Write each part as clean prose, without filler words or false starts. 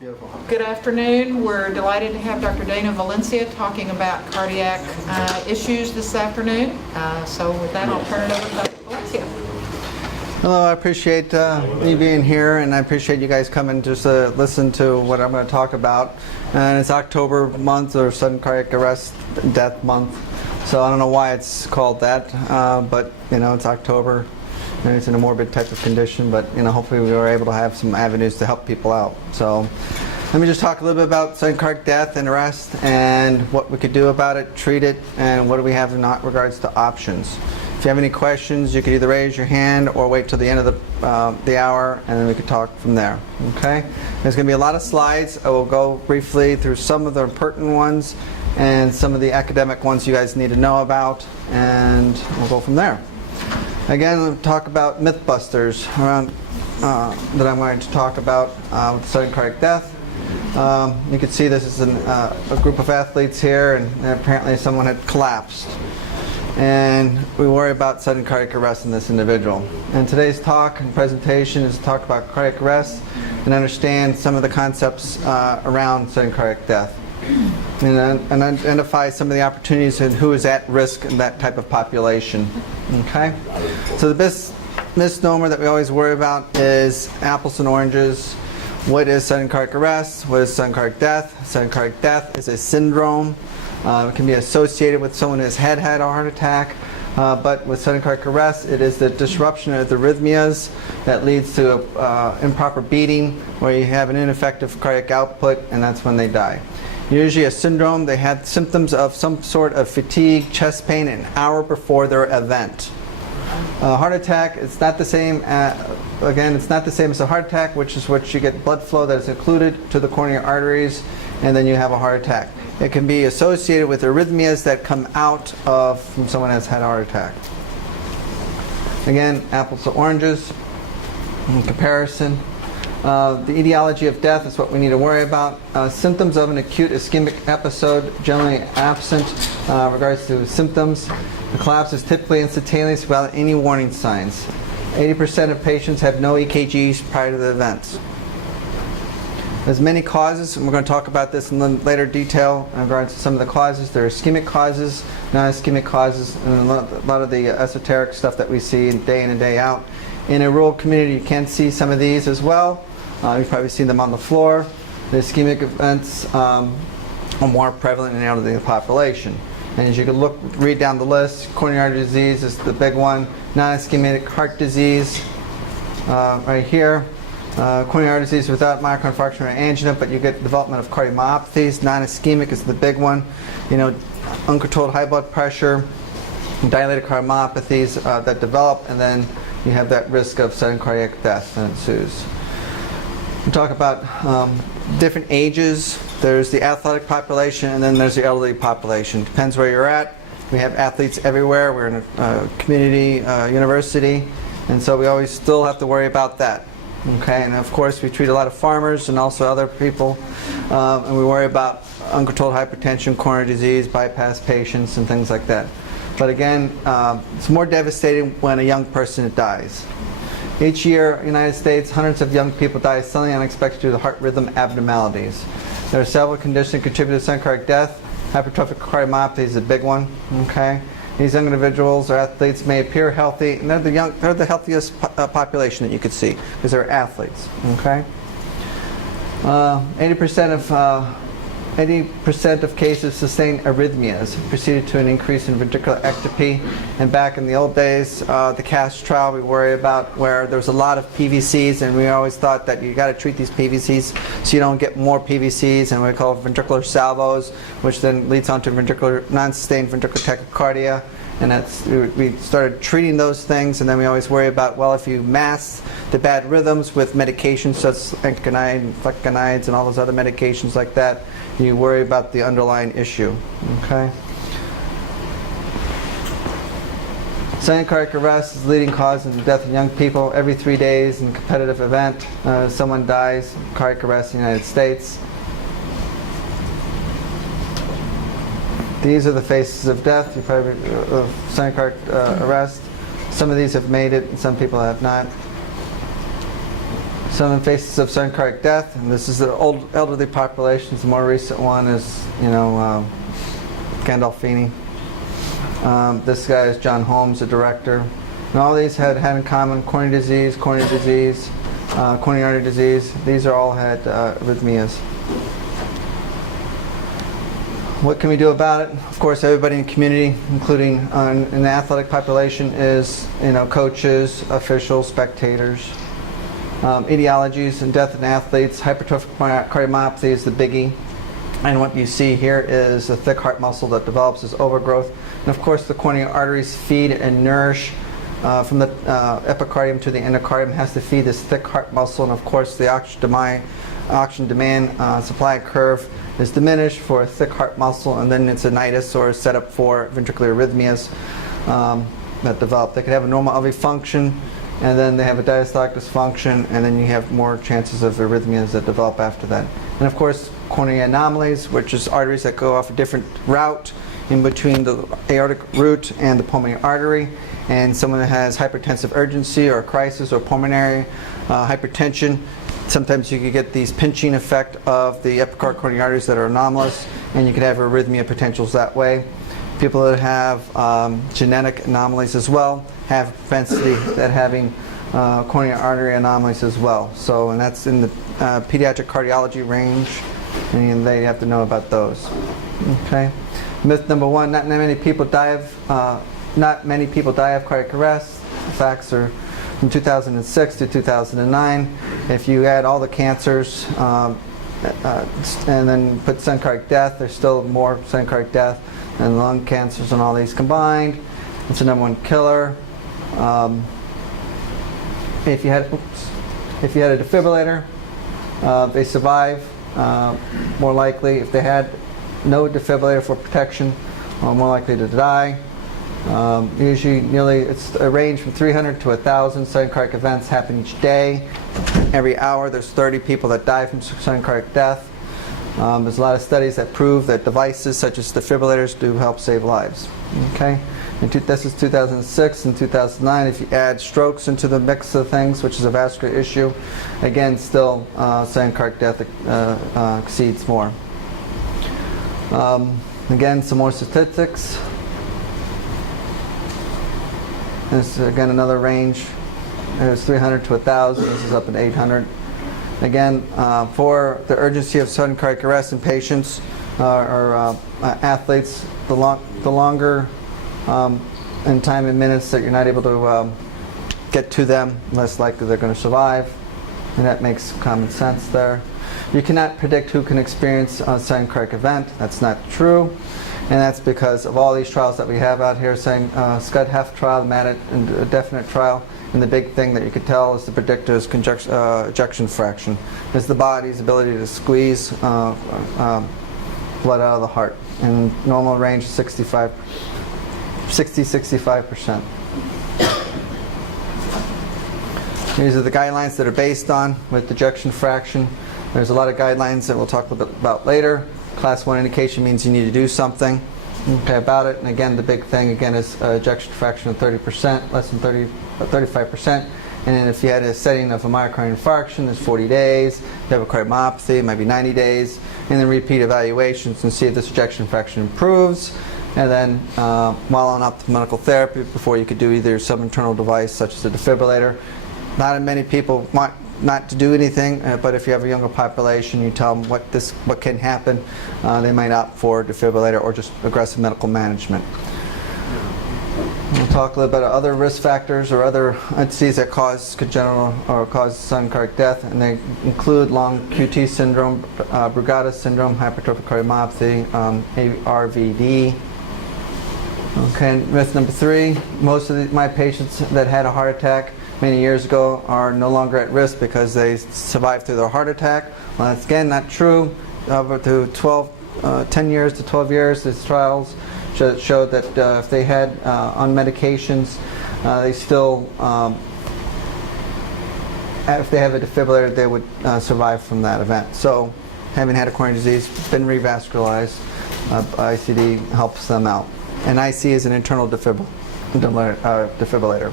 Beautiful. Good afternoon. We're delighted to have Dr. Dana Valencia talking about cardiac issues this afternoon. So with that, I'll turn it over to Dr. Valencia. Hello, I appreciate me being here, and I appreciate you guys coming just to listen to what I'm going to talk about. And it's October month, or sudden cardiac arrest death month. So I don't know why it's called that, but you know, it's October, and it's in a morbid type of condition. But you know, hopefully we were able to have some avenues to help people out. So let me just talk a little bit about sudden cardiac death and arrest, and what we could do about it, treat it, and what do we have in regards to options. If you have any questions, you could either raise your hand or wait till the end of the hour, and then we could talk from there. Okay? There's going to be a lot of slides. I will go briefly through some of the pertinent ones and some of the academic ones you guys need to know about, and we'll go from there. Again, we'll talk about mythbusters around that I'm going to talk about with sudden cardiac death. You can see this is a group of athletes here, and apparently someone had collapsed. And we worry about sudden cardiac arrest in this individual. And today's talk and presentation is to talk about cardiac arrest and understand some of the concepts around sudden cardiac death, and identify some of the opportunities and who is at risk in that type of population. Okay? So the misnomer that we always worry about is apples and oranges. What is sudden cardiac arrest? What is sudden cardiac death? Sudden cardiac death is a syndrome. It can be associated with someone who has had a heart attack, but with sudden cardiac arrest, it is the disruption of the arrhythmias that leads to improper beating, where you have an ineffective cardiac output, and that's when they die. Usually a syndrome, they had symptoms of some sort of fatigue, chest pain an hour before their event. Heart attack, it's not the same, again, it's not the same as a heart attack, which is what you get blood flow that is occluded to the coronary arteries, and then you have a heart attack. It can be associated with arrhythmias that come out of from someone who has had a heart attack. Again, apples to oranges in comparison. The etiology of death is what we need to worry about. Symptoms of an acute ischemic episode generally absent in regards to symptoms. The collapse is typically instantaneous without any warning signs. 80% of patients have no EKGs prior to the events. There's many causes, and we're going to talk about this in later detail in regards to some of the causes. There are ischemic causes, non-ischemic causes, and a lot of the esoteric stuff that we see day in and day out. In a rural community, you can see some of these as well. You've probably seen them on the floor. The ischemic events are more prevalent in the elderly population. And as you can read down the list, coronary artery disease is the big one. Non-ischemic heart disease, right here. Coronary artery disease without myocardial infarction or angina, but you get development of cardiomyopathies. Non-ischemic is the big one. You know, uncontrolled high blood pressure, dilated cardiomyopathies that develop, and then you have that risk of sudden cardiac death that ensues. We talk about different ages. There's the athletic population, and then there's the elderly population. Depends where you're at. We have athletes everywhere. We're in a community university, and so we always still have to worry about that. Okay, and of course we treat a lot of farmers and also other people, and we worry about uncontrolled hypertension, coronary disease, bypass patients, and things like that. But again, it's more devastating when a young person dies. Each year in the United States, hundreds of young people die suddenly unexpected due to heart rhythm abnormalities. There are several conditions that contribute to sudden cardiac death. Hypertrophic cardiomyopathy is a big one. Okay, these young individuals or athletes may appear healthy, and they're the healthiest population that you could see because they're athletes. Okay, 80% of cases sustain arrhythmias, preceded to an increase in ventricular ectopy. And back in the old days, the CASH trial we worry about, where there's a lot of PVCs, and we always thought that you got to treat these PVCs so you don't get more PVCs, and we call it ventricular salvos, which then leads on to non-sustained ventricular tachycardia. And we started treating those things, and then we always worry about, well, if you mask the bad rhythms with medications such as enconide and fleconides and all those other medications like that, you worry about the underlying issue. Okay. Sudden cardiac arrest is the leading cause of the death of young people. Every 3 days in a competitive event, someone dies of cardiac arrest in the United States. These are the faces of death. You probably of sudden cardiac arrest. Some of these have made it, and some people have not. Some of the faces of sudden cardiac death, and this is the old elderly populations. The more recent one is, Gandolfini. This guy is John Holmes, the director. And all these had in common coronary disease, coronary artery disease. These are all had arrhythmias. What can we do about it? Of course, everybody in the community, including in the athletic population, is coaches, officials, spectators. Etiologies and death in athletes. Hypertrophic cardiomyopathy is the biggie. And what you see here is a thick heart muscle that develops as overgrowth. And of course, the coronary arteries feed and nourish from the epicardium to the endocardium. It has to feed this thick heart muscle. And of course, the oxygen demand supply curve is diminished for a thick heart muscle. And then it's a nidus or a setup for ventricular arrhythmias that develop. They could have a normal LV function, and then they have a diastolic dysfunction, and then you have more chances of arrhythmias that develop after that. And of course, coronary anomalies, which is arteries that go off a different route in between the aortic root and the pulmonary artery. And someone that has hypertensive urgency or crisis or pulmonary hypertension, sometimes you could get these pinching effect of the epicardial coronary arteries that are anomalous, and you could have arrhythmia potentials that way. People that have genetic anomalies as well have propensity at having coronary artery anomalies as well. So, and that's in the pediatric cardiology range, and they have to know about those. Okay. Myth number one: not many people die of cardiac arrest. The facts are from 2006 to 2009. If you add all the cancers and then put sudden cardiac death, there's still more sudden cardiac death and lung cancers and all these combined. It's the number one killer. If you had a defibrillator, they survive more likely. If they had no defibrillator for protection, more likely to die. Usually, it's a range from 300 to 1,000 sudden cardiac events happen each day. Every hour, there's 30 people that die from sudden cardiac death. There's a lot of studies that prove that devices such as defibrillators do help save lives. Okay, this is 2006 and 2009. If you add strokes into the mix of things, which is a vascular issue, again, still sudden cardiac death exceeds more. Again, some more statistics. This is again another range. There's 300 to 1,000. This is up at 800. Again, for the urgency of sudden cardiac arrest in patients or athletes, the longer in time in minutes that you're not able to get to them, less likely they're going to survive. And that makes common sense there. You cannot predict who can experience a sudden cardiac event. That's not true. And that's because of all these trials that we have out here, saying Scud-Heft trial, the MAD indefinite trial, and the big thing that you could tell is the predictor is ejection fraction. It's the body's ability to squeeze blood out of the heart. And normal range is 60-65%. These are the guidelines that are based on with ejection fraction. There's a lot of guidelines that we'll talk a little bit about later. Class 1 indication means you need to do something about it. And again, the big thing again is ejection fraction of 30%, less than 35%. And then if you had a setting of a myocardial infarction, it's 40 days. If you have a cardiomyopathy, it might be 90 days. And then repeat evaluations and see if this ejection fraction improves. And then while on optimal medical therapy, before you could do either some internal device such as a defibrillator. Not many people want not to do anything, but if you have a younger population, you tell them what can happen, they might opt for a defibrillator or just aggressive medical management. We'll talk a little bit about other risk factors or other entities that cause congenital or cause sudden cardiac death, and they include long QT syndrome, Brugada syndrome, hypertrophic cardiomyopathy, RVD. Okay, myth number 3, most of my patients that had a heart attack many years ago are no longer at risk because they survived through their heart attack. Well, that's again not true. Over to 10 years to 12 years, these trials showed that if they had on medications, they still, if they have a defibrillator, they would survive from that event. So, having had a coronary disease, been revascularized, ICD helps them out. And IC is an internal defibrillator.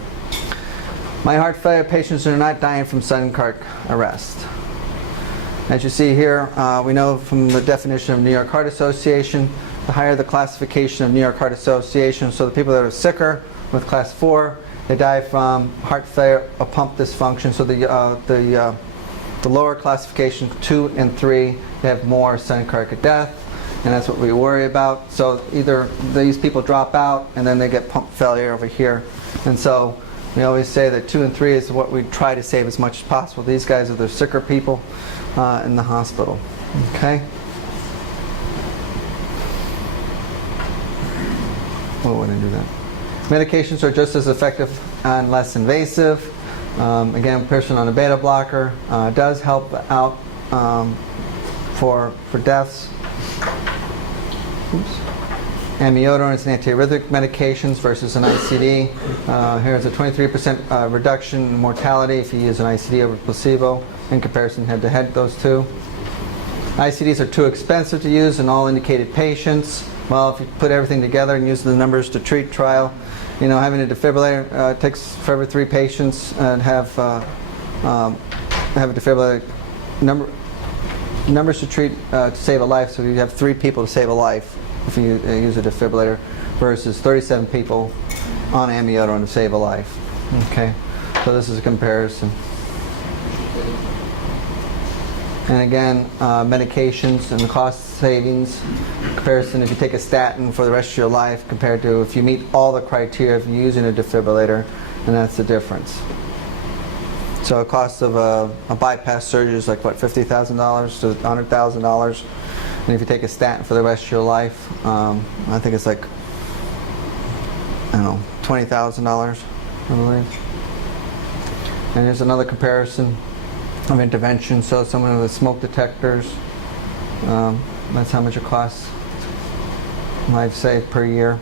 My heart failure patients are not dying from sudden cardiac arrest. As you see here, we know from the definition of New York Heart Association, the higher the classification of New York Heart Association, so the people that are sicker with class 4, they die from heart failure or pump dysfunction. So the lower classification, 2 and 3, they have more sudden cardiac death, and that's what we worry about. So either these people drop out and then they get pump failure over here. And so we always say that 2 and 3 is what we try to save as much as possible. These guys are the sicker people in the hospital. Okay? Oh, I didn't do that. Medications are just as effective and less invasive. Again, a person on a beta blocker does help out for deaths. Oops. Amiodarone is an antiarrhythmic medications versus an ICD. Here's a 23% reduction in mortality if you use an ICD over placebo in comparison head-to-head, those two. ICDs are too expensive to use in all indicated patients. Well, if you put everything together and use the numbers to treat trial, you know, having a defibrillator takes for every 3 patients and have a defibrillator numbers to treat to save a life. So you have 3 people to save a life if you use a defibrillator versus 37 people on amiodarone to save a life. Okay, so this is a comparison. And again, medications and the cost savings comparison if you take a statin for the rest of your life compared to if you meet all the criteria of using a defibrillator, and that's the difference. So the cost of a bypass surgery is like what, $50,000 to $100,000, and if you take a statin for the rest of your life, I think it's like, I don't know, $20,000, I believe. And here's another comparison of intervention. So someone with smoke detectors, that's how much it costs, I'd say, per year.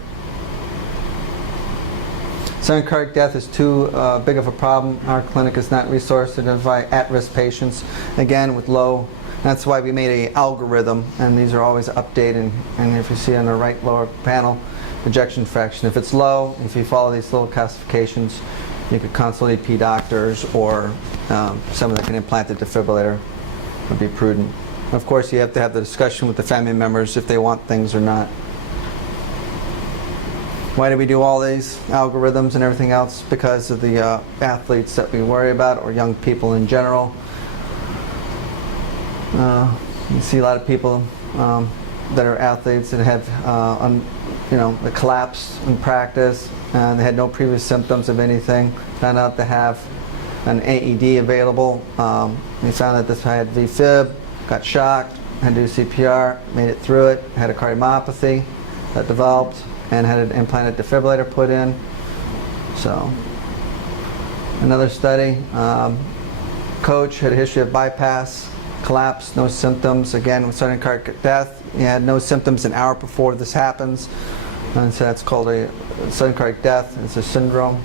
Sudden cardiac death is too big of a problem. Our clinic is not resourced to identify at-risk patients, again with low. That's why we made an algorithm, and these are always updated. And if you see on the right lower panel, ejection fraction. If it's low, if you follow these little classifications, you could consult EP doctors or someone that can implant the defibrillator would be prudent. Of course, you have to have the discussion with the family members if they want things or not. Why do we do all these algorithms and everything else? Because of the athletes that we worry about, or young people in general. You see a lot of people that are athletes that have, that collapsed in practice. They had no previous symptoms of anything. Found out to have an AED available. They found that this had VFib, got shocked, had to do CPR, made it through it, had a cardiomyopathy that developed, and had an implanted defibrillator put in. So, another study, coach had a history of bypass, collapse, no symptoms. Again, with sudden cardiac death, he had no symptoms an hour before this happens. And so that's called a sudden cardiac death. It's a syndrome.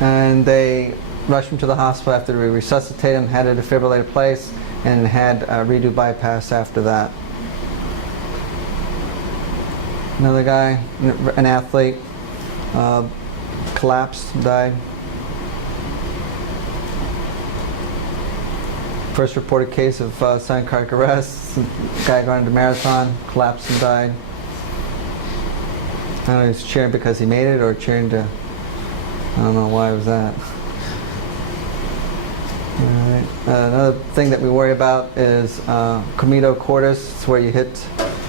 And they rushed him to the hospital after we resuscitated him, had a defibrillator placed, and had a redo bypass after that. Another guy, an athlete, collapsed, died. First reported case of sudden cardiac arrest. Guy going to marathon, collapsed and died. I don't know if he's cheering because he made it or cheering to, I don't know why it was that. All right. Another thing that we worry about is Comido Cordis. It's where you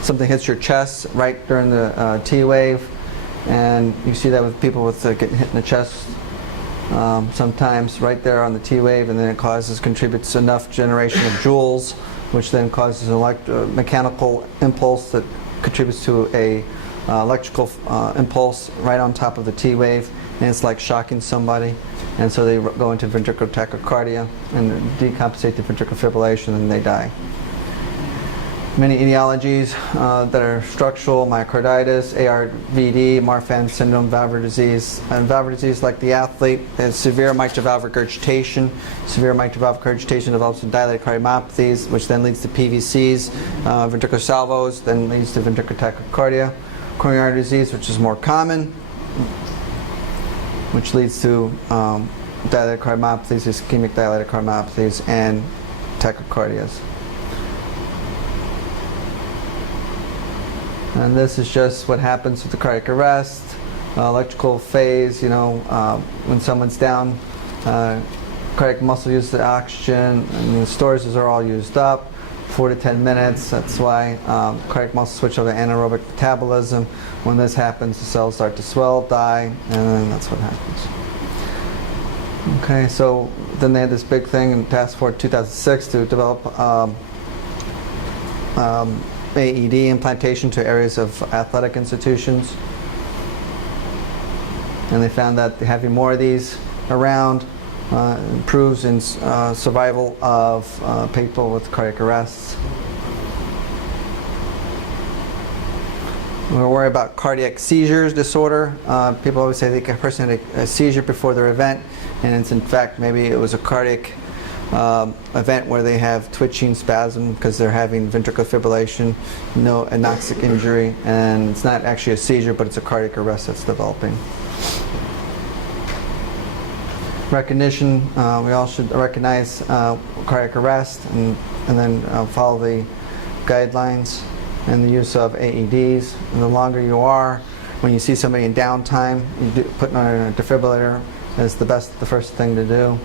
something hits your chest right during the T wave, and you see that with people with getting hit in the chest sometimes right there on the T wave, and then it contributes enough generation of joules, which then causes an mechanical impulse that contributes to a electrical impulse right on top of the T wave, and it's like shocking somebody, and so they go into ventricular tachycardia and decompensate the ventricular fibrillation, and they die. Many etiologies that are structural: myocarditis, ARVD, Marfan syndrome, valvular disease. And valvular disease, like the athlete, has severe mitral valve regurgitation. Severe mitral valve regurgitation develops in dilated cardiomyopathies, which then leads to PVCs, ventricular salvos, then leads to ventricular tachycardia. Coronary artery disease, which is more common. which leads to dilated cardiomyopathies, ischemic dilated cardiomyopathies, and tachycardias. And this is just what happens with the cardiac arrest, electrical phase, when someone's down, cardiac muscle uses the oxygen, and the storages are all used up, 4 to 10 minutes. That's why cardiac muscle switch over to anaerobic metabolism. When this happens, the cells start to swell, die, and then that's what happens. Okay, so then they had this big thing in Task Force 2006 to develop AED implantation to areas of athletic institutions. And they found that having more of these around improves in survival of people with cardiac arrests. We're worried about cardiac seizures disorder. People always say a person had a seizure before their event, and it's in fact maybe it was a cardiac event where they have twitching spasm because they're having ventricular fibrillation, no anoxic injury, and it's not actually a seizure, but it's a cardiac arrest that's developing. Recognition, we all should recognize cardiac arrest and then follow the guidelines and the use of AEDs. And the longer you are, when you see somebody in downtime, putting on a defibrillator is the first thing to do.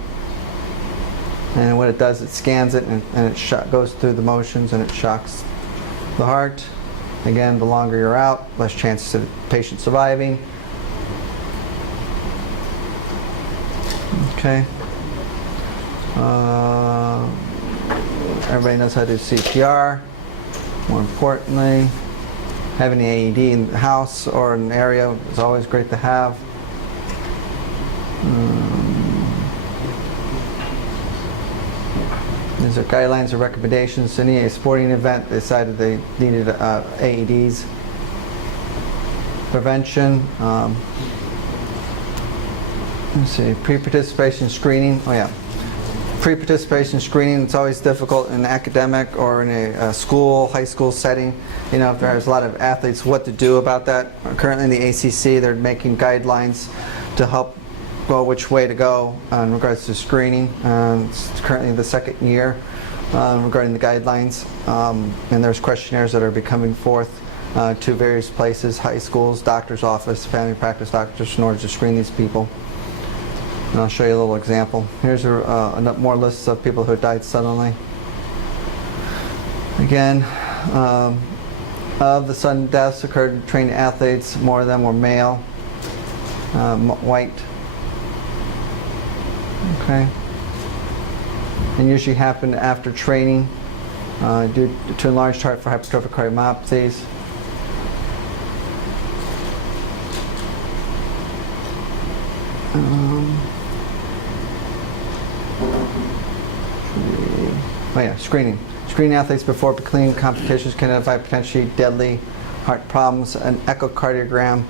And what it does, it scans it and it goes through the motions and it shocks the heart. Again, the longer you're out, less chances of the patient surviving. Okay. Everybody knows how to do CPR. More importantly, having an AED in the house or an area is always great to have. These are guidelines or recommendations. Any sporting event they decided they needed AEDs. Prevention. Let's see, pre-participation screening. Oh yeah, pre-participation screening. It's always difficult in an academic or in a school, high school setting. If there's a lot of athletes, what to do about that. Currently in the ACC, they're making guidelines to help go which way to go in regards to screening. It's currently the second year regarding the guidelines, and there's questionnaires that are coming forth to various places, high schools, doctor's office, family practice doctors, in order to screen these people. And I'll show you a little example. Here's more lists of people who died suddenly. Again, of the sudden deaths occurred in trained athletes, more of them were male, white. Okay. And usually happen after training, due to enlarged heart for hypertrophic cardiomyopathies. Screening. Screening athletes before clean competitions can identify potentially deadly heart problems. An echocardiogram.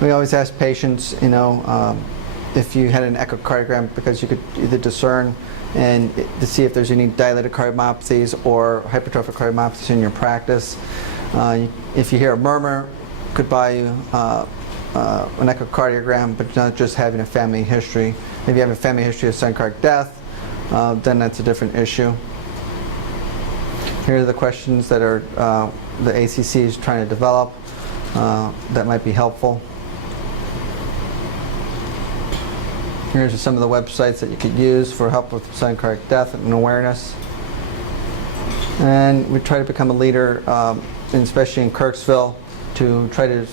We always ask patients, if you had an echocardiogram, because you could either discern and to see if there's any dilated cardiomyopathies or hypertrophic cardiomyopathies in your practice. If you hear a murmur, could buy you an echocardiogram, but not just having a family history. If you have a family history of sudden cardiac death, then that's a different issue. Here are the questions that are the ACC is trying to develop that might be helpful. Here's some of the websites that you could use for help with sudden cardiac death and awareness. And we try to become a leader, especially in Kirksville, to try to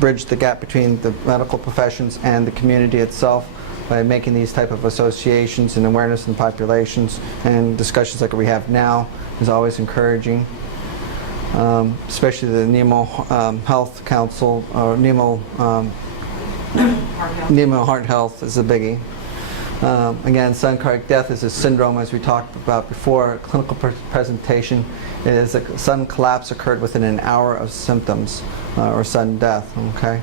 bridge the gap between the medical professions and the community itself by making these type of associations and awareness in populations, and discussions like we have now is always encouraging. Especially the Nemo Health Council, or Nemo Heart Health is a biggie. Again, sudden cardiac death is a syndrome, as we talked about before. Clinical presentation is a sudden collapse occurred within an hour of symptoms or sudden death. Okay.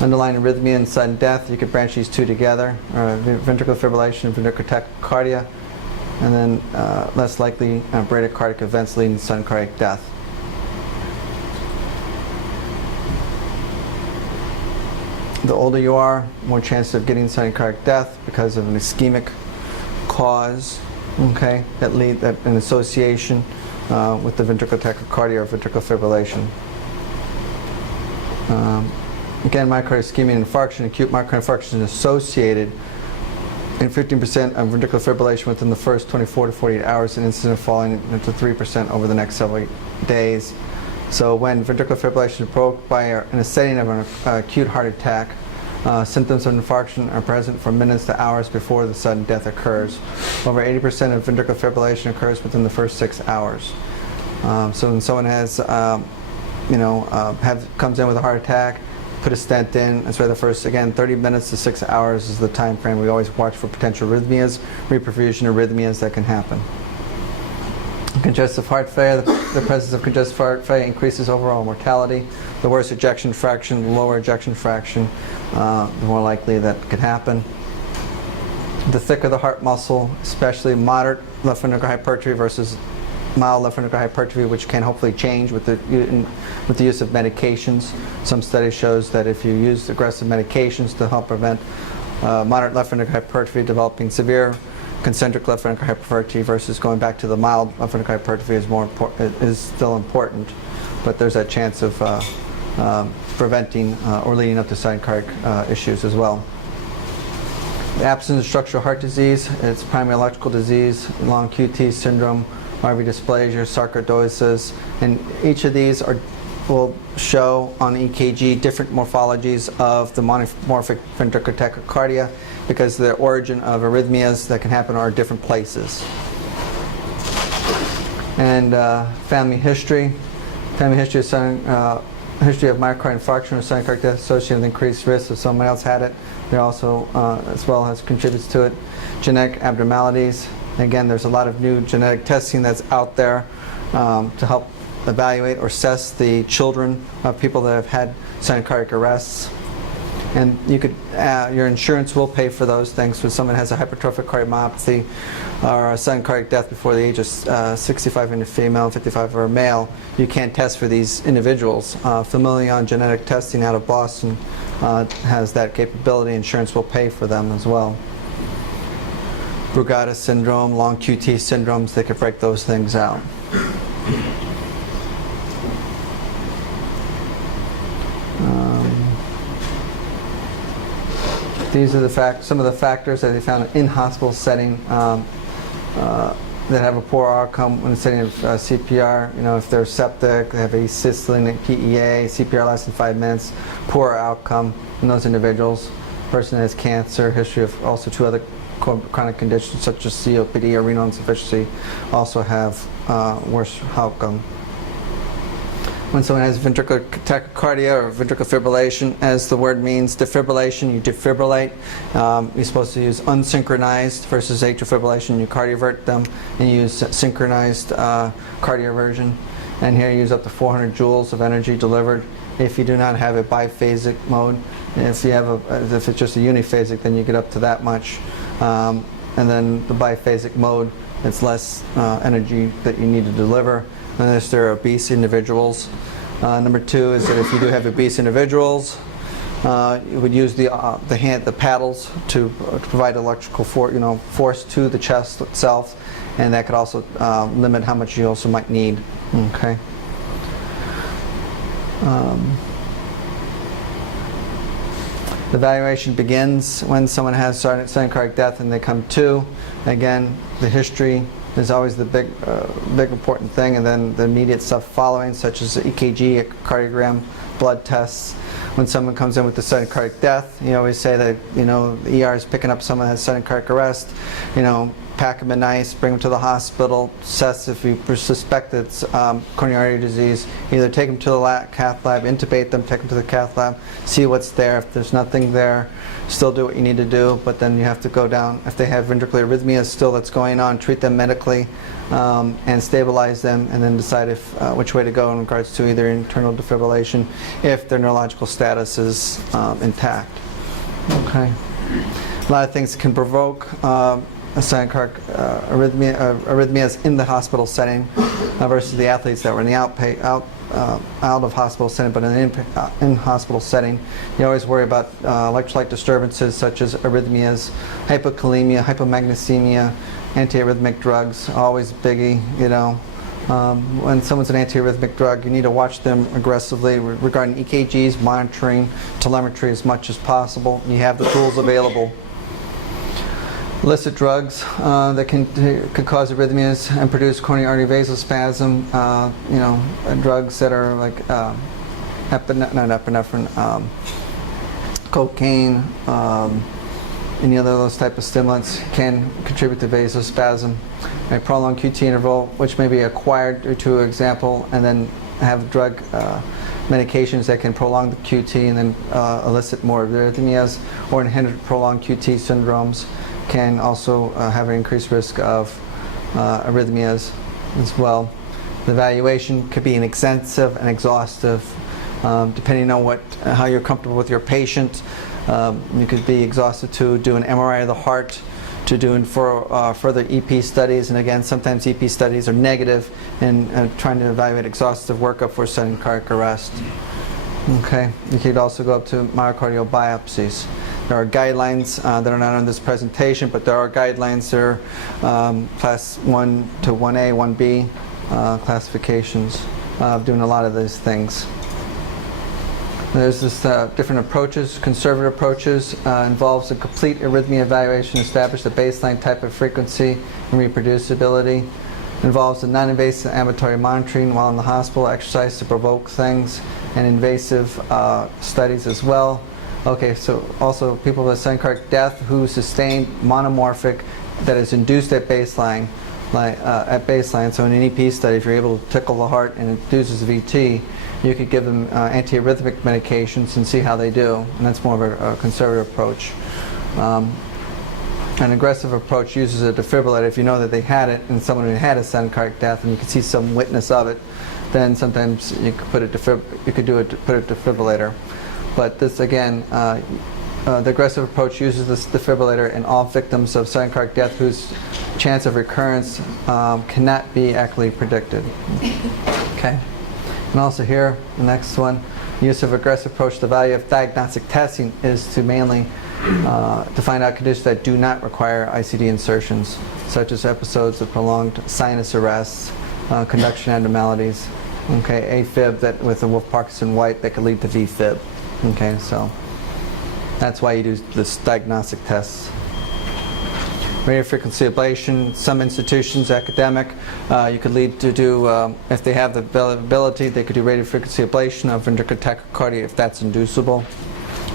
Underlying arrhythmia and sudden death, you could branch these two together: ventricular fibrillation and ventricular tachycardia, and then less likely bradycardic events leading to sudden cardiac death. The older you are, more chance of getting sudden cardiac death because of an ischemic cause, okay, that an association with the ventricular tachycardia or ventricular fibrillation. Again, myocardial ischemia and infarction, acute myocardial infarction is associated in 15% of ventricular fibrillation within the first 24 to 48 hours, and incidence falling into 3% over the next several days. So when ventricular fibrillation is provoked in a setting of an acute heart attack, symptoms of infarction are present for minutes to hours before the sudden death occurs. Over 80% of ventricular fibrillation occurs within the first 6 hours. So when someone has, comes in with a heart attack, put a stent in, that's why the first, again, 30 minutes to 6 hours is the time frame. We always watch for potential arrhythmias, reperfusion arrhythmias that can happen. Congestive heart failure, the presence of congestive heart failure increases overall mortality. The worse ejection fraction, the lower ejection fraction, the more likely that could happen. The thicker the heart muscle, especially moderate left ventricular hypertrophy versus mild left ventricular hypertrophy, which can hopefully change with the use of medications. Some studies shows that if you use aggressive medications to help prevent moderate left ventricular hypertrophy developing severe concentric left ventricular hypertrophy versus going back to the mild left ventricular hypertrophy is still important, but there's that chance of preventing or leading up to sudden cardiac issues as well. The absence of structural heart disease, it's primary electrical disease, long QT syndrome, RV dysplasia, sarcoidosis, and each of these will show on EKG different morphologies of the monomorphic ventricular tachycardia because the origin of arrhythmias that can happen are different places. And family history. Family history of history of myocardial infarction or sudden cardiac death associated with increased risk if someone else had it. They also, as well, has contributes to it. Genetic abnormalities. Again, there's a lot of new genetic testing that's out there to help evaluate or assess the children of people that have had sudden cardiac arrests. And you could, your insurance will pay for those things. When someone has a hypertrophic cardiomyopathy or a sudden cardiac death before the age of 65 in a female, 55 for a male, you can't test for these individuals. Familion Genetic Testing out of Boston has that capability. Insurance will pay for them as well. Brugada syndrome, long QT syndromes, they could break those things out. These are some of the factors that they found in in-hospital setting that have a poor outcome when setting of CPR. If they're septic, they have asystole, PEA, CPR less than 5 minutes, poor outcome in those individuals. Person that has cancer, history of also 2 other chronic conditions such as COPD or renal insufficiency also have worse outcome. When someone has ventricular tachycardia or ventricular fibrillation, as the word means, defibrillation, you defibrillate. You're supposed to use unsynchronized versus atrial fibrillation. You cardiovert them and use synchronized cardioversion. And here you use up to 400 joules of energy delivered. If you do not have a biphasic mode, if it's just a uniphasic, then you get up to that much. And then the biphasic mode, it's less energy that you need to deliver. Unless they're obese individuals. Number 2 is that if you do have obese individuals, you would use the paddles to provide electrical force to the chest itself, and that could also limit how much you also might need. Okay. The evaluation begins when someone has sudden cardiac death and they come to. Again, the history is always the big important thing, and then the immediate stuff following, such as EKG, echocardiogram, blood tests. When someone comes in with the sudden cardiac death, you always say that the ER is picking up someone that has sudden cardiac arrest. Pack them in ice, bring them to the hospital, assess if you suspect it's coronary artery disease. Either take them to the cath lab, intubate them, take them to the cath lab, see what's there. If there's nothing there, still do what you need to do, but then you have to go down. If they have ventricular arrhythmia still that's going on, treat them medically and stabilize them, and then decide which way to go in regards to either internal defibrillation if their neurological status is intact. Okay. A lot of things can provoke sudden cardiac arrhythmias in the hospital setting versus the athletes that were in the out of hospital setting, but in the in-hospital setting. You always worry about electrolyte disturbances such as arrhythmias, hypokalemia, hypomagnesemia, antiarrhythmic drugs, always biggie, you know. When someone's an antiarrhythmic drug, you need to watch them aggressively regarding EKGs, monitoring, telemetry as much as possible. You have the tools available. Illicit drugs that could cause arrhythmias and produce coronary artery vasospasm. You know, drugs that are like epinephrine, cocaine, any other of those type of stimulants can contribute to vasospasm. A prolonged QT interval, which may be acquired due to example, and then have drug medications that can prolong the QT and then elicit more arrhythmias, or inhibit prolonged QT syndromes can also have an increased risk of arrhythmias as well. The evaluation could be an extensive and exhaustive, depending on how you're comfortable with your patient. You could be exhausted to do an MRI of the heart, to doing further EP studies, and again, sometimes EP studies are negative in trying to evaluate exhaustive workup for sudden cardiac arrest. Okay, you could also go up to myocardial biopsies. There are guidelines that are not on this presentation, but there are guidelines. There are class 1 to 1A, 1B classifications of doing a lot of these things. There's this different approaches. Conservative approaches involves a complete arrhythmia evaluation, establish the baseline type of frequency and reproducibility. Involves a non-invasive ambulatory monitoring while in the hospital, exercise to provoke things, and invasive studies as well. Okay, so also people with sudden cardiac death who sustained monomorphic that is induced at baseline. So in an EP study, if you're able to tickle the heart and it induces VT, you could give them antiarrhythmic medications and see how they do, and that's more of a conservative approach. An aggressive approach uses a defibrillator. If you know that they had it and someone who had a sudden cardiac death and you can see some witness of it, then sometimes you could put a defibrillator. But this again, the aggressive approach uses this defibrillator in all victims of sudden cardiac death whose chance of recurrence cannot be accurately predicted. Okay. And also here, the next one, use of aggressive approach. The value of diagnostic testing is to mainly to find out conditions that do not require ICD insertions, such as episodes of prolonged sinus arrests, conduction abnormalities, okay, AFib that with the Wolff-Parkinson-White that could lead to VFib. Okay, so that's why you do this diagnostic tests. Radiofrequency ablation, some institutions, academic, you could lead to do, if they have the ability, they could do radiofrequency ablation of ventricular tachycardia if that's inducible.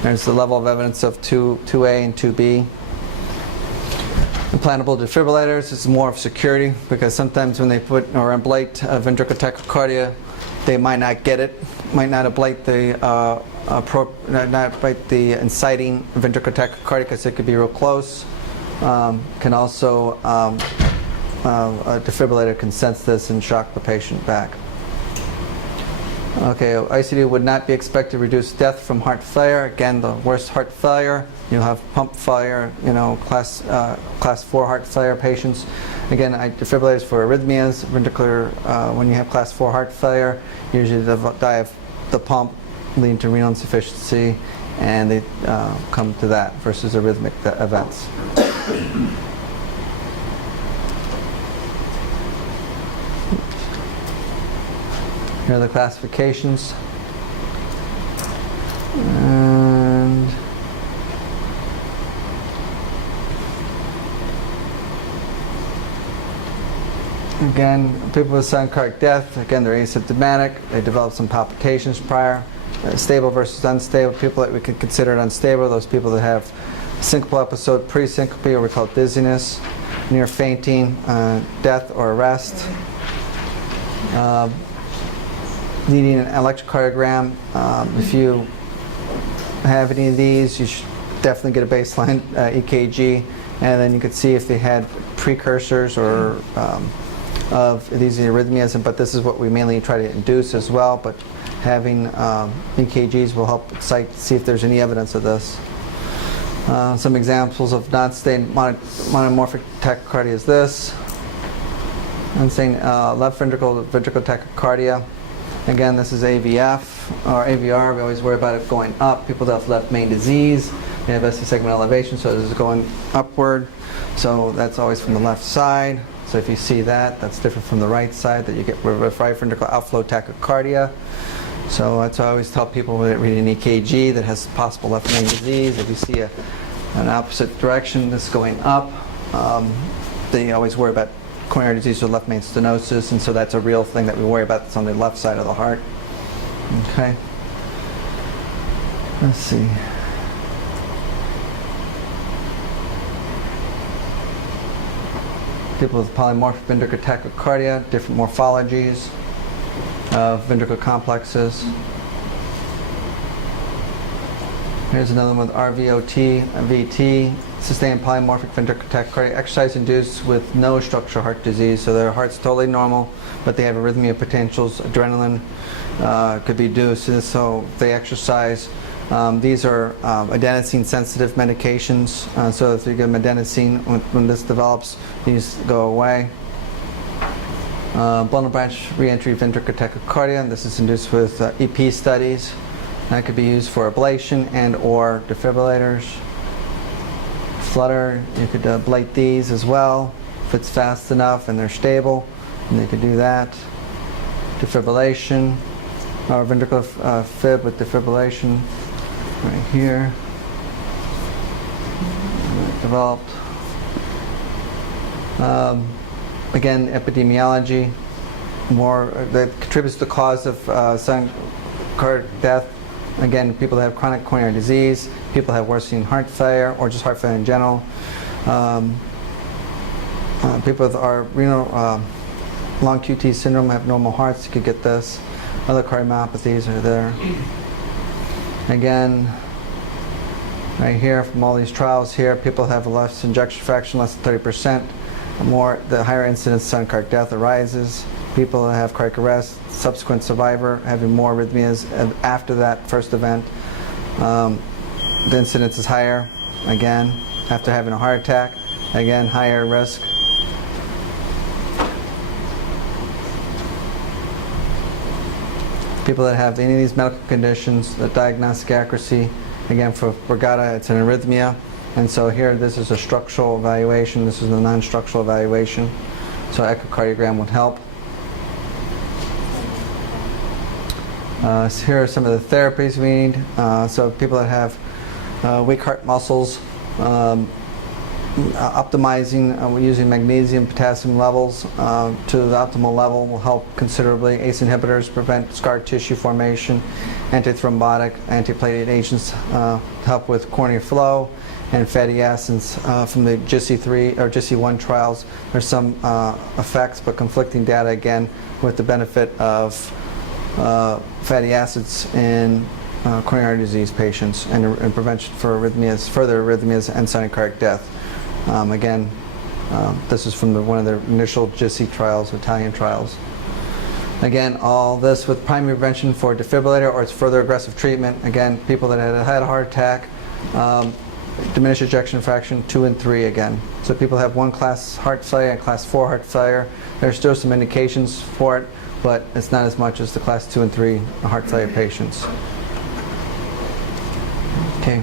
There's the level of evidence of 2A and 2B. Implantable defibrillators is more of security, because sometimes when they put or ablate ventricular tachycardia, they might not get it, might not ablate the inciting ventricular tachycardia because it could be real close. Can also a defibrillator can sense this and shock the patient back. Okay, ICD would not be expected to reduce death from heart failure. Again, the worst heart failure, you'll have pump failure, class 4 heart failure patients. Again, defibrillators for arrhythmias, ventricular, when you have class 4 heart failure, usually they die of the pump, leading to renal insufficiency, and they come to that versus arrhythmic events. Here are the classifications. And again, people with sudden cardiac death, again, they're asymptomatic. They develop some palpitations prior. Stable versus unstable. People that we could consider unstable, those people that have syncopal episode, pre-syncope, or we call it dizziness, near fainting, death or arrest. Needing an electrocardiogram. If you have any of these, you should definitely get a baseline EKG, and then you could see if they had precursors or of these arrhythmias. But this is what we mainly try to induce as well. But having EKGs will help see if there's any evidence of this. Some examples of non-sustained monomorphic tachycardia is this. Unsustained left ventricle tachycardia. Again, this is AVF or AVR. We always worry about it going up. People that have left main disease, they have ST segment elevation, so this is going upward. So that's always from the left side. So if you see that, that's different from the right side, that you get right ventricular outflow tachycardia. So that's why I always tell people when they read an EKG that has possible left main disease, if you see an opposite direction that's going up, they always worry about coronary disease or left main stenosis, and so that's a real thing that we worry about that's on the left side of the heart. Okay. Let's see. People with polymorphic ventricular tachycardia, different morphologies of ventricular complexes. Here's another one with RVOT, VT, sustained polymorphic ventricular tachycardia, exercise induced with no structural heart disease, so their heart's totally normal, but they have arrhythmia potentials. Adrenaline could be due to this, so they exercise. These are adenosine sensitive medications, so if you give them adenosine, when this develops, these go away. Bundle branch reentry ventricular tachycardia, and this is induced with EP studies. That could be used for ablation and or defibrillators. Flutter, you could ablate these as well if it's fast enough and they're stable, and they could do that. Defibrillation, or ventricular fib with defibrillation right here. Developed. Again, epidemiology, more that contributes to the cause of sudden cardiac death. Again, people that have chronic coronary disease, people that have worsening heart failure, or just heart failure in general. People with our renal long QT syndrome have normal hearts, you could get this. Other cardiomyopathies are there. Again, right here from all these trials here, people have a left ejection fraction less than 30%. The higher incidence of sudden cardiac death arises. People that have cardiac arrest, subsequent survivor, having more arrhythmias after that first event. The incidence is higher, again, after having a heart attack, again, higher risk. People that have any of these medical conditions, the diagnostic accuracy, again, for Brugada, it's an arrhythmia. And so here, this is a structural evaluation. This is a non-structural evaluation. So echocardiogram would help. So here are some of the therapies we need. So people that have weak heart muscles, optimizing, using magnesium, potassium levels to the optimal level will help considerably. ACE inhibitors prevent scar tissue formation. Antithrombotic, antiplatelet agents help with coronary flow. And fatty acids from the GISI-3 or GISI-1 trials. There's some effects, but conflicting data again with the benefit of fatty acids in coronary disease patients and prevention for arrhythmias, further arrhythmias and sudden cardiac death. Again, this is from one of the initial GISI trials, Italian trials. Again, all this with primary prevention for defibrillator or its further aggressive treatment. Again, people that had a heart attack, diminished ejection fraction 2 and 3 again. So people have 1 class heart failure and class 4 heart failure. There's still some indications for it, but it's not as much as the class 2 and 3 heart failure patients. Okay,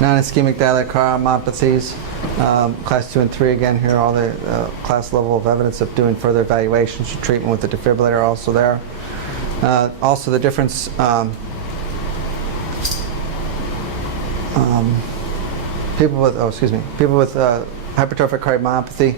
non-ischemic dilated cardiomyopathies, class 2 and 3 again. Here are all the class level of evidence of doing further evaluations for treatment with the defibrillator also there. Also the difference people with hypertrophic cardiomyopathy,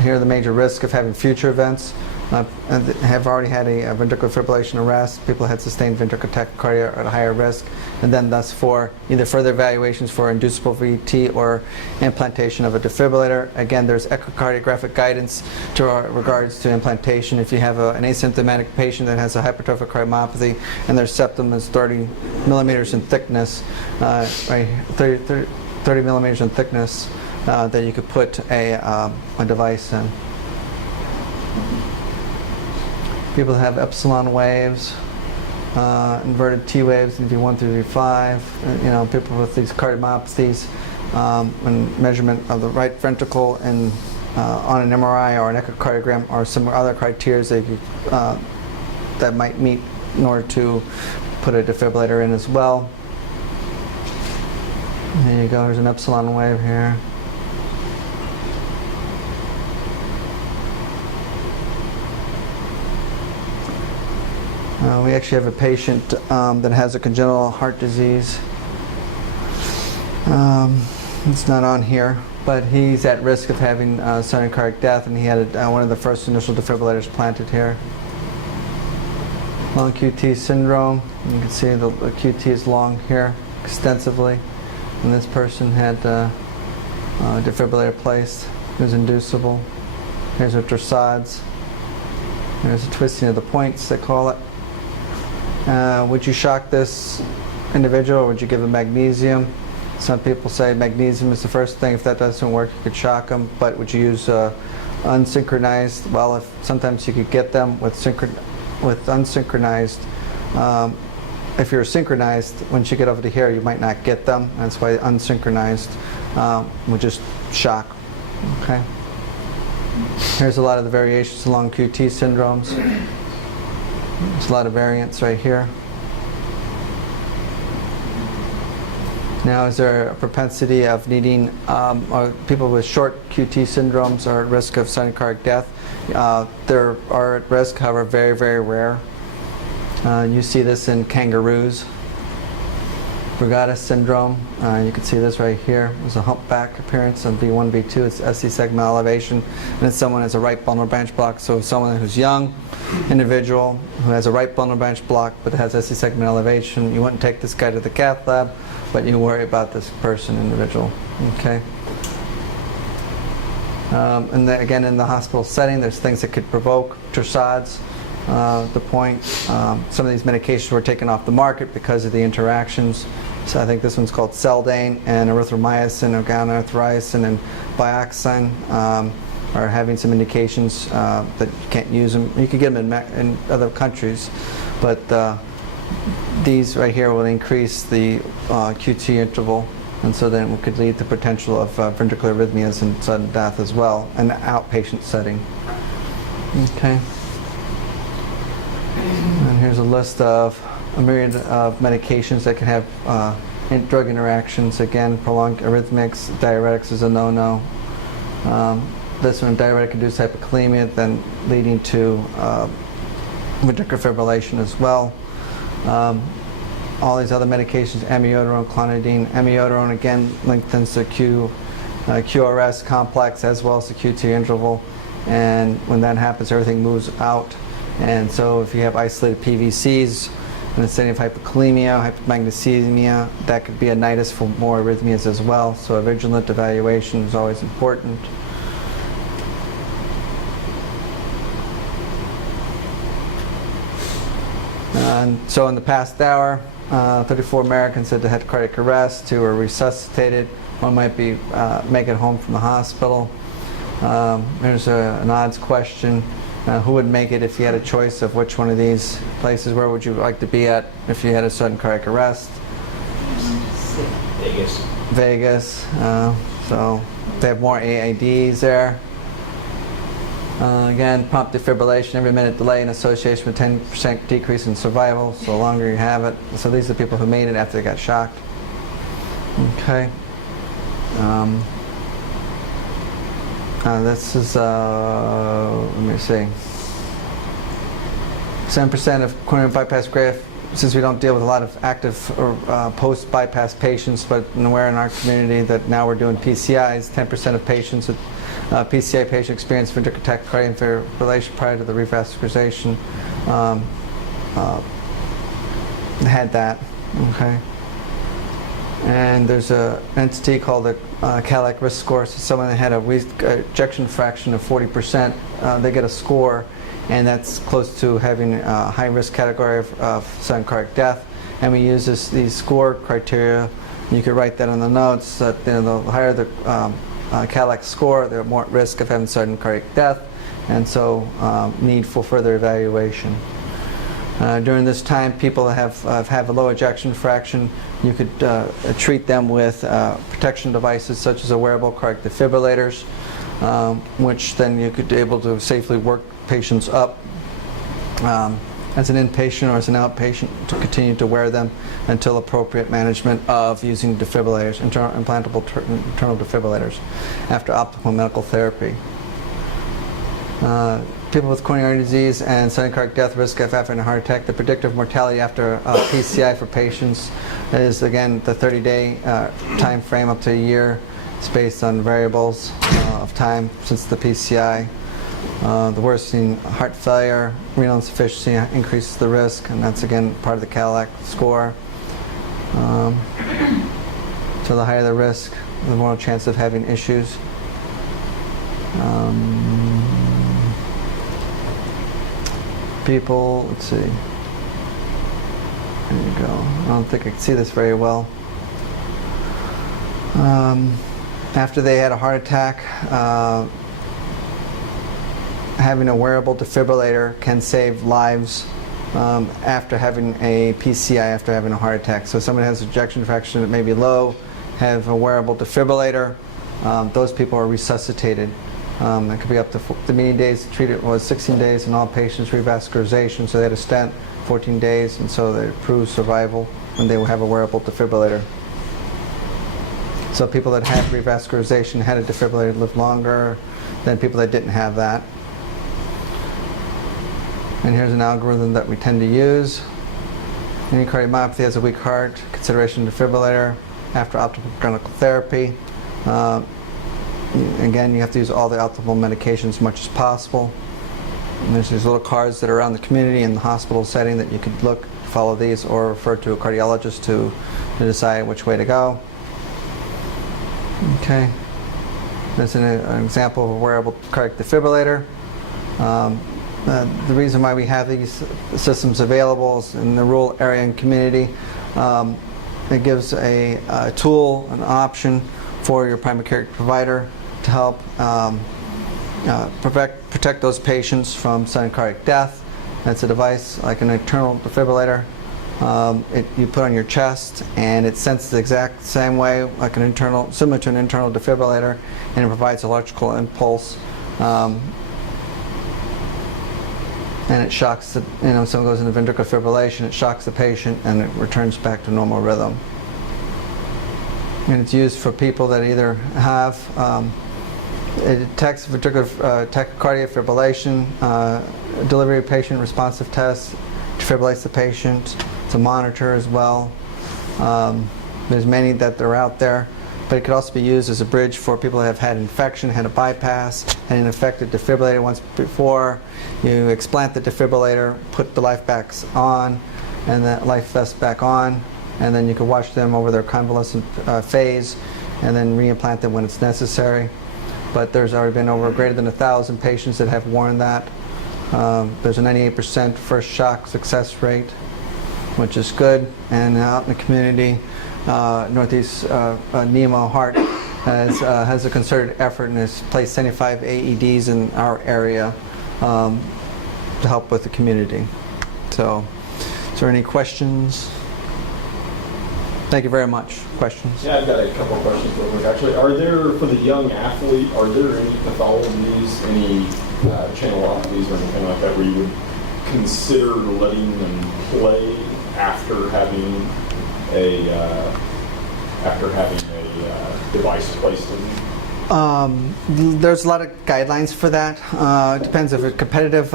here are the major risks of having future events. And have already had a ventricular fibrillation arrest. People had sustained ventricular tachycardia at a higher risk. And then thus for either further evaluations for inducible VT or implantation of a defibrillator. Again, there's echocardiographic guidance to regards to implantation. If you have an asymptomatic patient that has a hypertrophic cardiomyopathy and their septum is 30 millimeters in thickness, 30 millimeters in thickness, then you could put a device in. People have epsilon waves, inverted T waves in V1 through V5. People with these cardiomyopathies and measurement of the right ventricle and on an MRI or an echocardiogram or some other criteria that might meet in order to put a defibrillator in as well. There you go, there's an epsilon wave here. We actually have a patient that has a congenital heart disease. It's not on here, but he's at risk of having sudden cardiac death, and he had one of the first initial defibrillators planted here. Long QT syndrome. You can see the QT is long here extensively, and this person had a defibrillator placed. It was inducible. Here's a torsades. There's a twisting of the points, they call it. Would you shock this individual, or would you give him magnesium? Some people say magnesium is the first thing. If that doesn't work, you could shock them. But would you use unsynchronized? Well, sometimes you could get them with unsynchronized. If you're synchronized, once you get over to here, you might not get them. That's why unsynchronized would just shock. Okay. Here's a lot of the variations along QT syndromes. There's a lot of variants right here. Now, is there a propensity of needing, or people with short QT syndromes are at risk of sudden cardiac death? There are at risk, however, very, very rare. You see this in kangaroos. Brugada syndrome, you can see this right here. There's a humpback appearance on V1, V2. It's SC segmental elevation, and it's someone who has a right bundle branch block. So someone who's young, individual who has a right bundle branch block but has SC segmental elevation, you wouldn't take this guy to the cath lab, but you worry about this person, individual. Okay. And then again, in the hospital setting, there's things that could provoke torsades. The point, some of these medications were taken off the market because of the interactions. So I think this one's called Seldane, and erythromycin, or arithrisin, and Bioxine are having some indications that you can't use them. You could get them in other countries, but these right here will increase the QT interval, and so then it could lead to potential of ventricular arrhythmias and sudden death as well, in an outpatient setting. Okay. And here's a list of a myriad of medications that can have drug interactions. Again, prolonged arrhythmics, diuretics is a no-no. This one, diuretic-induced hypokalemia, then leading to ventricular fibrillation as well. All these other medications, amiodarone, clonidine. Amiodarone, again, lengthens the QRS complex as well as the QT interval. And when that happens, everything moves out. And so if you have isolated PVCs in the setting of hypokalemia, hypomagnesemia, that could be a nidus for more arrhythmias as well. So a vigilant evaluation is always important. And so in the past hour, 34 Americans had had cardiac arrest, 2 were resuscitated, 1 might be make it home from the hospital. There's an odds question. Who would make it if you had a choice of which one of these places? Where would you like to be at if you had a sudden cardiac arrest? Vegas. Vegas. So they have more AIDs there. Again, prompt defibrillation, every minute delay in association with 10% decrease in survival, so the longer you have it. So these are the people who made it after they got shocked. Okay. This is, let me see, 7% of coronary bypass graft, since we don't deal with a lot of active or post-bypass patients, but we're in our community that now we're doing PCIs, 10% of patients with PCI patients experience ventricular tachycardia and fibrillation prior to the revascularization had that, okay? And there's an entity called the Cadillac risk score. So someone that had a ejection fraction of 40%, they get a score, and that's close to having a high risk category of sudden cardiac death. And we use these score criteria. You could write that in the notes that the higher the Cadillac score, they're more at risk of having sudden cardiac death, and so need for further evaluation. During this time, people have a low ejection fraction. You could treat them with protection devices such as a wearable cardiac defibrillators, which then you could be able to safely work patients up as an inpatient or as an outpatient to continue to wear them until appropriate management of using defibrillators, implantable internal defibrillators, after optimal medical therapy. People with coronary artery disease and sudden cardiac death risk of having a heart attack, the predictive mortality after PCI for patients is, again, the 30-day time frame up to a year. It's based on variables of time since the PCI. The worsening heart failure, renal insufficiency increases the risk, and that's, again, part of the Cadillac score. So the higher the risk, the more chance of having issues. People, let's see. There you go. I don't think I can see this very well. After they had a heart attack, having a wearable defibrillator can save lives after having a PCI, after having a heart attack. So if someone has ejection fraction that may be low, have a wearable defibrillator, those people are resuscitated. It could be up to the median days treated was 16 days in all patients, revascularization, so they had a stent 14 days, and so they improved survival when they would have a wearable defibrillator. So people that had revascularization, had a defibrillator, lived longer than people that didn't have that. And here's an algorithm that we tend to use. Any cardiomyopathy has a weak heart, consideration defibrillator after optimal clinical therapy. Again, you have to use all the optimal medications as much as possible. And there's these little cards that are around the community in the hospital setting that you could look, follow these, or refer to a cardiologist to decide which way to go. Okay. That's an example of a wearable cardiac defibrillator. The reason why we have these systems available is in the rural area and community. It gives a tool, an option for your primary care provider to help protect those patients from sudden cardiac death. That's a device like an internal defibrillator. You put on your chest, and it senses the exact same way, like an internal, similar to an internal defibrillator, and it provides electrical impulse. And it shocks the, someone goes into ventricular fibrillation, it shocks the patient, and it returns back to normal rhythm. And it's used for people that either have, it detects ventricular tachycardia, fibrillation, delivery of patient responsive tests, defibrillates the patient. It's a monitor as well. There's many that are out there, but it could also be used as a bridge for people that have had infection, had a bypass, had an infected defibrillator once before. You explant the defibrillator, put the life backs on, and that life vest back on, and then you can watch them over their convalescent phase, and then reimplant them when it's necessary. But there's already been over greater than 1,000 patients that have worn that. There's a 98% first shock success rate, which is good. And out in the community, Northeast Nemo Heart has a concerted effort and has placed 75 AEDs in our area to help with the community. So, is there any questions? Thank you very much. Questions? Yeah, I've got a couple of questions real quick. Actually, are there, for the young athlete, are there any pathologies, any channelopathies or anything like that where you would consider letting them play after having a device placed in them? There's a lot of guidelines for that. It depends if it's competitive.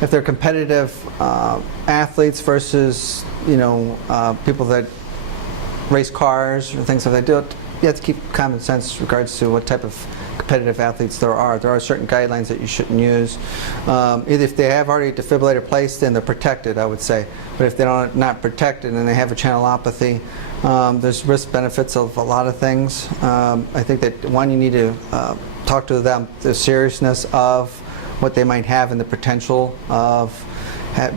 If they're competitive athletes versus people that race cars or things like that. You have to keep common sense in regards to what type of competitive athletes there are. There are certain guidelines that you shouldn't use. Either if they have already a defibrillator placed in, they're protected, I would say. But if they're not protected and they have a channelopathy, there's risk benefits of a lot of things. I think that one, you need to talk to them the seriousness of what they might have and the potential of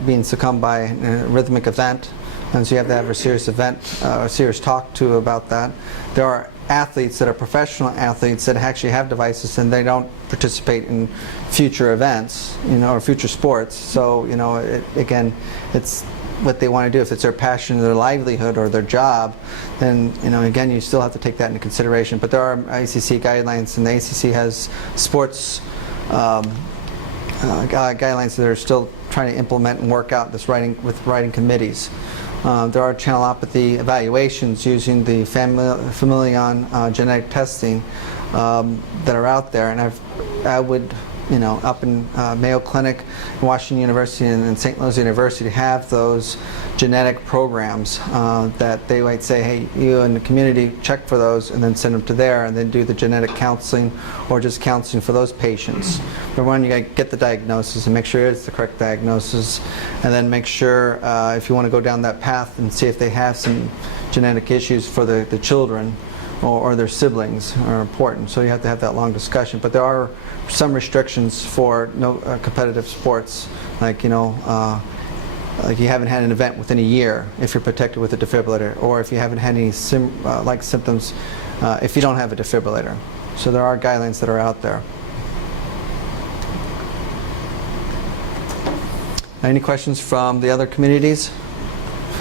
being succumbed by a rhythmic event. And so you have to have a serious event, a serious talk to about that. There are athletes that are professional athletes that actually have devices and they don't participate in future events, or future sports. So, again, it's what they want to do. If it's their passion, their livelihood, or their job, then, again, you still have to take that into consideration. But there are ACC guidelines, and the ACC has sports guidelines that are still trying to implement and work out this writing committees. There are channelopathy evaluations using the Familion genetic testing that are out there, and I would, up in Mayo Clinic, Washington University, and St. Louis University have those genetic programs that they might say, hey, you in the community check for those, and then send them to there, and then do the genetic counseling or just counseling for those patients. Number one, you got to get the diagnosis and make sure it's the correct diagnosis, and then make sure if you want to go down that path and see if they have some genetic issues for the children or their siblings are important. So you have to have that long discussion. But there are some restrictions for competitive sports, like like you haven't had an event within a year if you're protected with a defibrillator, or if you haven't had any symptoms if you don't have a defibrillator. So there are guidelines that are out there. Any questions from the other communities?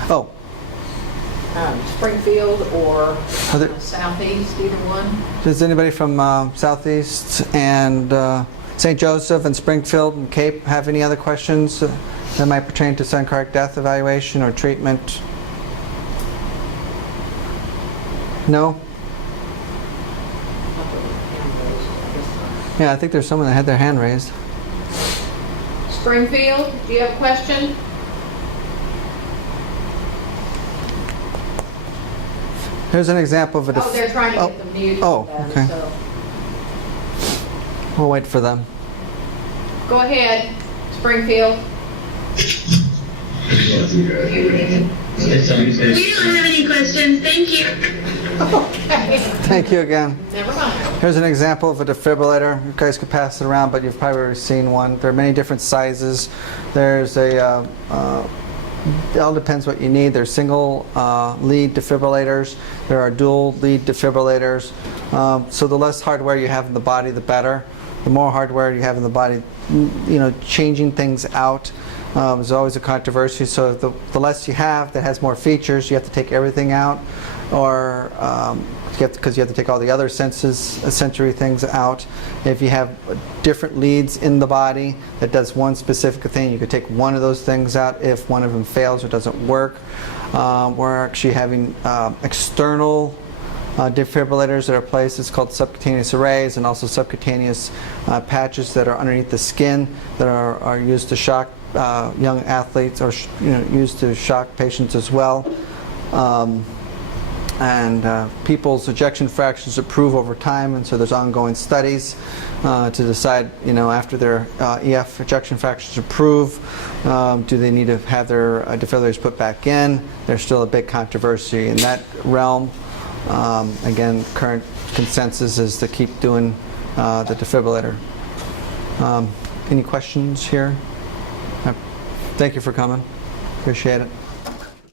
Oh. Springfield or Southeast, either one? Does anybody from Southeast and St. Joseph and Springfield and Cape have any other questions that might pertain to sudden cardiac death evaluation or treatment? No? Yeah, I think there's someone that had their hand raised. Springfield, do you have a question? Here's an example of a... They're trying to get the mute. Okay. So. We'll wait for them. Go ahead, Springfield. We don't have any questions, thank you. Okay. Thank you again. Never mind. Here's an example of a defibrillator. You guys could pass it around, but you've probably already seen one. There are many different sizes. There's a... it all depends what you need. There's single lead defibrillators. There are dual lead defibrillators. So the less hardware you have in the body, the better. The more hardware you have in the body, changing things out is always a controversy. So the less you have that has more features, you have to take everything out, or because you have to take all the other sensory things out. If you have different leads in the body that does one specific thing, you could take one of those things out if one of them fails or doesn't work. We're actually having external defibrillators that are placed. It's called subcutaneous arrays, and also subcutaneous patches that are underneath the skin that are used to shock young athletes, or used to shock patients as well. And people's ejection fractions improve over time, and so there's ongoing studies to decide, after their EF ejection fractions improve, do they need to have their defibrillators put back in? There's still a big controversy in that realm. Again, current consensus is to keep doing the defibrillator. Any questions here? Thank you for coming. Appreciate it.